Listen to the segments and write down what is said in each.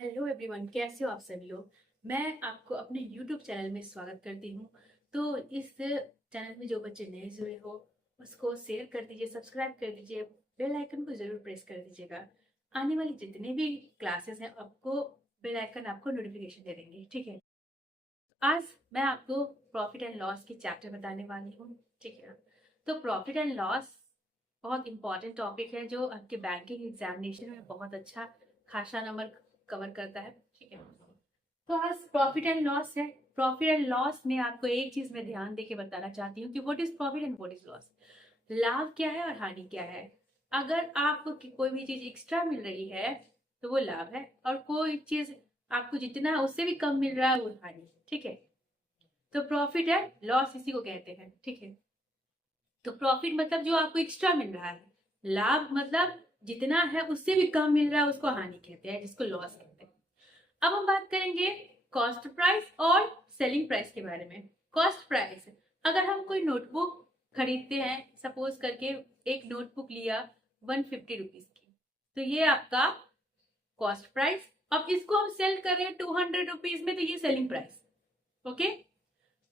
Hello everyone, कैसे हो आप सभी लोग। मैं आपको अपने यूट्यूब चैनल में स्वागत करती हूँ। तो इस चैनल में जो बच्चे नए जुड़े हो उसको शेयर कर दीजिए, सब्सक्राइब कर दीजिए, बेल आइकन को जरूर प्रेस कर दीजिएगा। आने वाली जितने भी क्लासेस हैं आपको बेल आइकन आपको नोटिफिकेशन दे देंगे, ठीक है। आज मैं आपको प्रॉफिट एंड लॉस की चैप्टर बताने वाली हूँ, ठीक है। तो प्रॉफिट एंड लॉस बहुत इंपॉर्टेंट टॉपिक है जो आपके बैंकिंग एग्जामिनेशन में बहुत अच्छा खासा नंबर कवर करता है, ठीक है। तो आज प्रॉफिट एंड लॉस है। प्रॉफिट एंड लॉस में आपको एक चीज में ध्यान देके बताना चाहती हूँ कि what is profit and what is loss. लाभ क्या है और हानि क्या है। अगर आपको कोई भी चीज एक्स्ट्रा मिल रही है तो वो लाभ है, और कोई चीज आपको जितना उससे भी कम मिल रहा है वो हानि, ठीक है। तो प्रॉफिट है, लॉस इसी को कहते हैं, ठीक है। तो प्रॉफिट मतलब जो आपको एक्स्ट्रा मिल रहा है, लाभ मतलब जितना है उससे भी कम मिल रहा है उसको हानि कहते हैं, जिसको लॉस कहते हैं। अब हम बात करेंगे कॉस्ट प्राइस और सेलिंग प्राइस के बारे में। कॉस्ट प्राइस, अगर हम कोई नोटबुक खरीदते हैं, सपोज करके एक नोटबुक लिया 150 रुपीज की, तो ये आपका कॉस्ट प्राइस। अब इसको हम सेल कर रहे हैं 200 रुपीज में, तो ये सेलिंग प्राइस, ओके।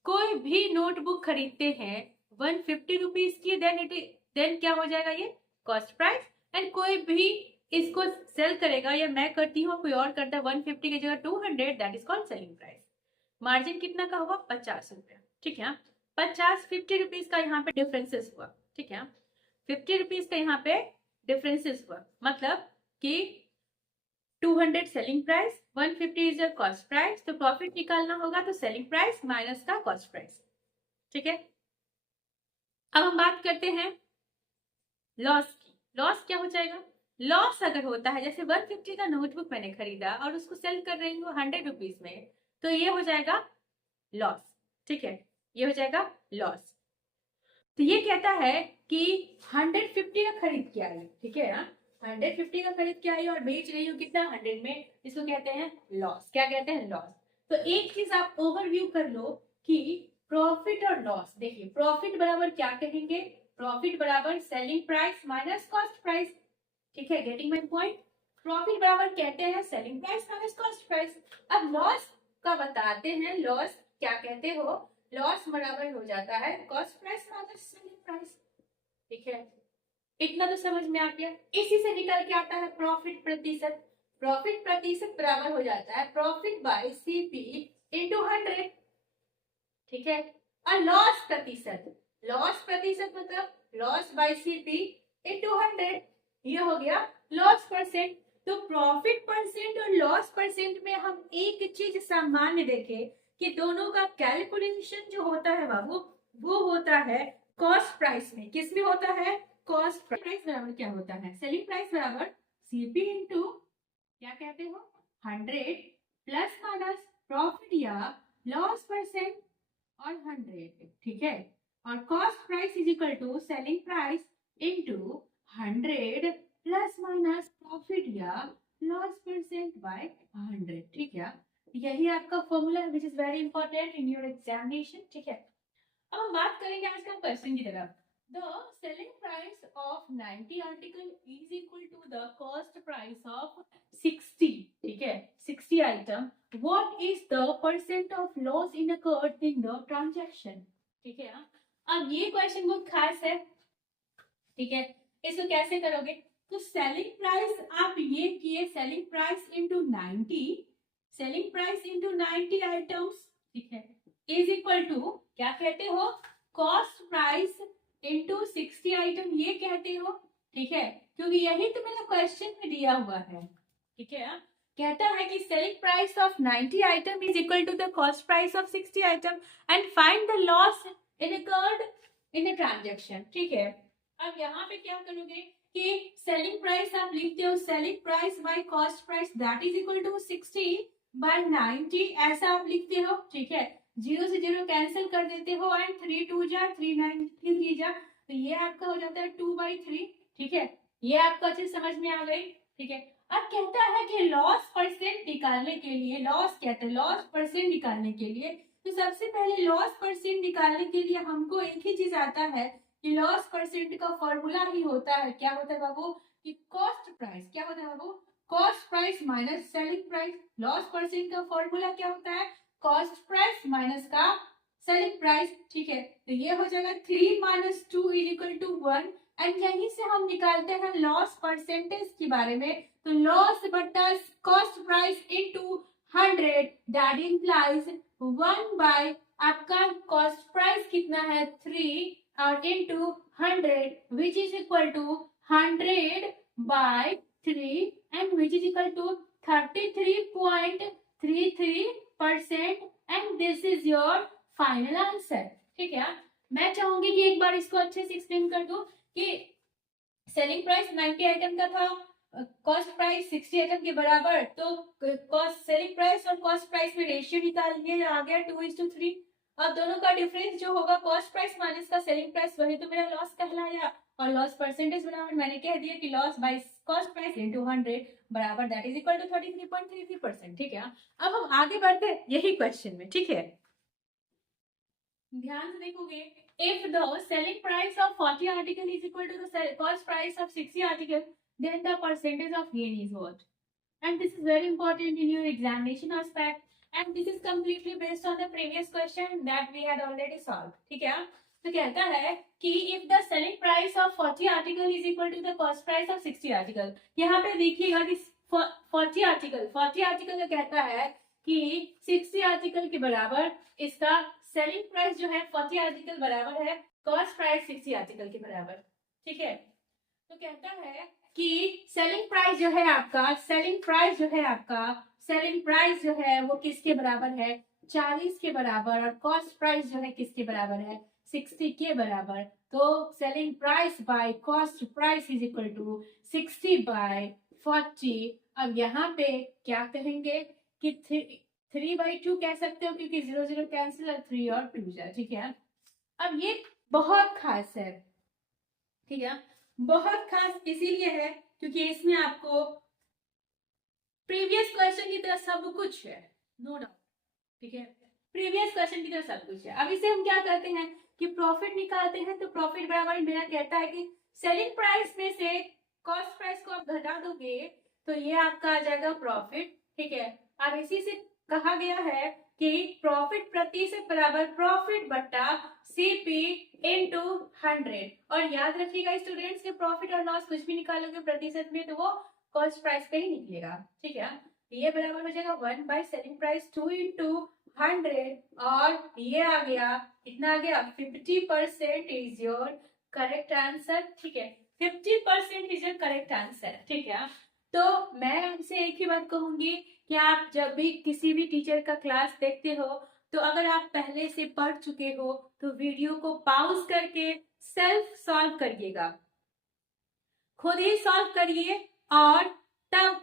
कोई भी नोटबुक खरीदते हैं 150 रुपीज की, देन क्या हो जाएगा, ये कॉस्ट प्राइस। एंड कोई भी इसको सेल करेगा, या मैं करती हूँ कोई और करता है 150 की जगह 200, that is called selling price. Margin कितना का हुआ, 50 रुपया, ठीक है। 50 50 रुपीज का यहाँ पे डिफरेंसेस हुआ, ठीक है। 50 रुपीज का यहाँ पे डिफरेंसेस हुआ, मतलब कि 200 selling price, 150 is your cost price. तो प्रॉफिट निकालना होगा तो सेलिंग प्राइस माइनस का कॉस्ट प्राइस, ठीक है। अब हम बात करते हैं लॉस की। लॉस क्या हो जाएगा, लॉस अगर होता है जैसे 150 का नोटबुक मैंने खरीदा और उसको सेल कर रही हूँ 100 रुपीज में, तो ये हो जाएगा लॉस, ठीक है। ये हो जाएगा लॉस। तो ये कहता है कि 150 का खरीद के आई, ठीक है ना। 150 का खरीद के आई और बेच रही हूँ कितना, 100 में, इसको कहते हैं लॉस। क्या कहते हैं, लॉस। तो एक चीज आप ओवरव्यू कर लो कि प्रॉफिट और लॉस, देखिए प्रॉफिट बराबर क्या कहेंगे, प्रॉफिट बराबर selling price minus cost price, ठीक है। Getting my point. प्रॉफिट बराबर कहते हैं selling price minus cost price. अब लॉस का बताते हैं, लॉस क्या कहते हो, लॉस बराबर हो जाता है cost price minus selling price, ठीक है। इतना तो समझ में आ गया। इसी से निकल के आता है प्रॉफिट प्रतिशत। प्रॉफिट प्रतिशत बराबर हो जाता है प्रॉफिट बाय सीपी इंटू 100, ठीक है। और लॉस प्रतिशत, लॉस प्रतिशत मतलब लॉस बाय सीपी इंटू 100, ये हो गया लॉस परसेंट। तो प्रॉफिट परसेंट और लॉस परसेंट में हम एक चीज सामान्य देखें कि दोनों का कैलकुलेशन जो होता है बाबू, वो होता है कॉस्ट प्राइस में। किस में होता है, कॉस्ट प्राइस बराबर क्या होता है, सेलिंग प्राइस बराबर सीपी इंटू क्या कहते हो 100 प्लस माइनस प्रॉफिट या लॉस परसेंट और 100, ठीक है। और cost price is equal to selling price into 100 plus minus profit या लॉस परसेंट बाय 100, ठीक है। यही आपका फॉर्मूला है which is very important in your examination, ठीक है। अब हम बात करेंगे आज का क्वेश्चन की तरफ। The selling price of 90 article is equal to the cost price of 60, ठीक है, 60 item. What is the percent of loss in occurred in the transaction, ठीक है। अब ये क्वेश्चन बहुत खास है, ठीक है। इसको कैसे करोगे, तो सेलिंग प्राइस आप ये किए selling price into 90, selling price into 90 items, ठीक है, इज इक्वल टू क्या कहते हो, कॉस्ट प्राइस इंटू 60 आइटम, ये कहते हो, ठीक है। क्योंकि यही तो मेरा क्वेश्चन में दिया हुआ है, ठीक है। कहता है कि selling price of 90 item is equal to the cost price of 60 item and find the loss incurred in the transaction, ठीक है। अब यहाँ पे क्या करोगे कि सेलिंग प्राइस आप लिखते हो selling price by cost price that is equal to 60 by 90, ऐसा आप लिखते हो, ठीक है। जीरो से जीरो कैंसिल कर देते हो एंड 3 2 जा 3 9 3 जा, तो ये आपका हो जाता है 2/3, ठीक है। ये आपको अच्छे समझ में आ गई, ठीक है। अब कहता है कि लॉस परसेंट निकालने के लिए, लॉस कहते हैं लॉस परसेंट निकालने के लिए, तो सबसे पहले लॉस परसेंट निकालने के लिए हमको एक ही चीज आता है कि लॉस परसेंट का फॉर्मूला ही होता है, क्या होता है बाबू, कि कॉस्ट प्राइस, क्या होता है बाबू, cost price minus selling price. Loss percent का फॉर्मूला क्या होता है? कॉस्ट प्राइस माइनस का सेलिंग प्राइस। ठीक है, तो ये हो जाएगा 3 minus 2 is equal to 1। And यहीं से हम निकालते हैं लॉस परसेंटेज के बारे में। तो लॉस बटा cost price into 100 that implies 1 by आपका कॉस्ट प्राइस कितना है 3 और into 100 which is equal to 100 by 3 and which is equal to 33.33% and this is your final answer. ठीक है, मैं चाहूंगी कि एक बार इसको अच्छे से एक्सप्लेन कर दूं कि सेलिंग प्राइस 90 आइटम का था, कॉस्ट प्राइस 60 आइटम के बराबर, तो कॉस्ट सेलिंग प्राइस और कॉस्ट प्राइस में रेशियो निकाल लिया, आ गया 2:3। अब दोनों का डिफरेंस जो होगा कॉस्ट प्राइस माइनस का सेलिंग प्राइस, वही तो मेरा लॉस कहलाया। और लॉस परसेंटेज बराबर मैंने कह दिया कि loss by cost price into 100 बराबर दैट इज इक्वल टू 33.33%। ठीक है, अब हम आगे बढ़ते हैं यही क्वेश्चन में। ठीक है, ध्यान से देखोगे, if the selling price of 40 article is equal to the cost price of 60 article, then the percentage of gain is what? And this is very important in your examination aspect, and this is completely based on the previous question that we had already solved. ठीक है, तो कहता है कि if the selling price of 40 article is equal to the cost price of 60 article, यहाँ पे देखिएगा कि 40 आर्टिकल जो कहता है कि 60 आर्टिकल के बराबर इसका सेलिंग प्राइस जो है 40 आर्टिकल बराबर है कॉस्ट प्राइस 60 आर्टिकल के बराबर। ठीक है, तो कहता है कि सेलिंग प्राइस जो है वो किसके बराबर है? 40 के बराबर। और कॉस्ट प्राइस जो है किसके बराबर है? 60 के बराबर। तो selling price by cost price is equal to 60 by 40। अब यहाँ पे क्या कहेंगे कि 3/2 कह सकते हो, क्योंकि 0 0 कैंसिल और 3 और 2 जा। ठीक है, अब ये बहुत खास है। ठीक है, बहुत खास इसीलिए है क्योंकि इसमें आपको प्रीवियस क्वेश्चन की तरह सब कुछ है, नो डाउट। ठीक है, प्रीवियस क्वेश्चन की तरह सब कुछ है। अब इसे हम क्या करते हैं कि प्रॉफिट निकालते हैं। तो प्रॉफिट बराबर मेरा कहता है कि सेलिंग प्राइस में से कॉस्ट प्राइस को आप घटा दोगे तो ये आपका आ जाएगा प्रॉफिट। ठीक है, अब इसी से कहा गया है कि प्रॉफिट प्रतिशत बराबर प्रॉफिट बट्टा सीपी इनटू 100। और याद रखिएगा स्टूडेंट्स के प्रॉफिट और लॉस कुछ भी निकालोगे प्रतिशत में तो वो कॉस्ट प्राइस पे ही निकलेगा। ठीक है, ये बराबर हो जाएगा 1 बाय सेलिंग प्राइस 2 इंटू 100 और ये आ गया, कितना आ गया? 50% इज योर करेक्ट आंसर। ठीक है, 50% इज योर करेक्ट आंसर। ठीक है, तो मैं आपसे एक ही बात कहूंगी कि आप जब भी किसी भी टीचर का क्लास देखते हो तो अगर आप पहले से पढ़ चुके हो तो वीडियो को पॉज करके सेल्फ सॉल्व करिएगा, खुद ही सॉल्व करिए और तब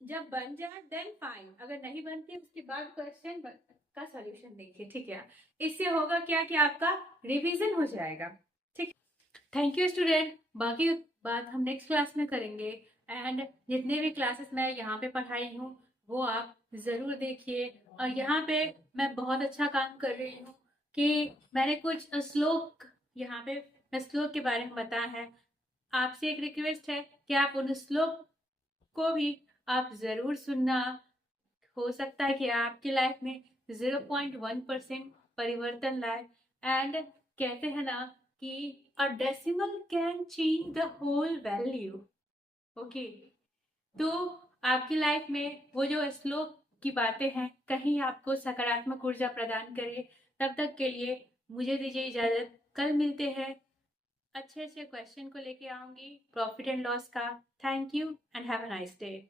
जब बन जाए देन फाइन, अगर नहीं बनती उसके बाद क्वेश्चन का सॉल्यूशन देखिए। ठीक है, इससे होगा क्या कि आपका रिवीजन हो जाएगा। ठीक, थैंक यू स्टूडेंट, बाकी बात हम नेक्स्ट क्लास में करेंगे। एंड जितने भी क्लासेस मैं यहाँ पे पढ़ाई हूँ वो आप ज़रूर देखिए। और यहाँ पे मैं बहुत अच्छा काम कर रही हूँ कि मैंने कुछ श्लोक यहाँ पे मैं श्लोक के बारे में बताया है। आपसे एक रिक्वेस्ट है कि आप उन श्लोक को भी आप ज़रूर सुनना। हो सकता है कि आपकी लाइफ में 0.1% परिवर्तन लाए। एंड कहते हैं ना कि a decimal can change the whole value. Okay, तो आपकी लाइफ में वो जो श्लोक की बातें हैं कहीं आपको सकारात्मक ऊर्जा प्रदान करे। तब तक के लिए मुझे दीजिए इजाजत, कल मिलते हैं, अच्छे अच्छे क्वेश्चन को लेके आऊंगी प्रॉफिट एंड लॉस का। Thank you and have a nice day.